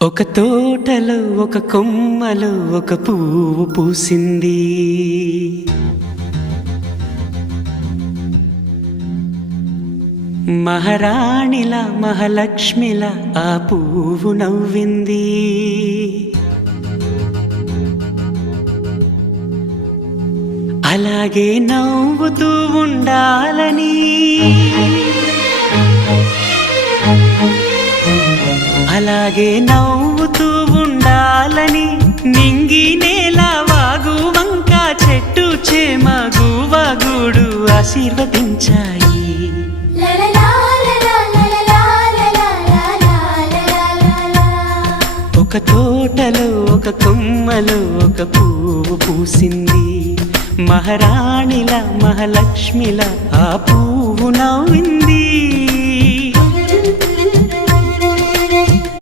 ఒక తోటలో ఒక కొమ్మలో ఒక పువ్వు పూసింది. మహారాణిలా మహాలక్ష్మిలా ఆ పువ్వు నవ్వింది. అలాగే నవ్వుతూ ఉండాలని, అలాగే నవ్వుతూ ఉండాలని నింగి నేల వాగు వంక చెట్టు చేమ గువగూడు ఆశీర్వదించాయి. ఒక తోటలో ఒక కొమ్మలో ఒక పువ్వు పూసింది. మహారాణిలా మహాలక్ష్మిలా ఆ పువ్వు నవ్వింది.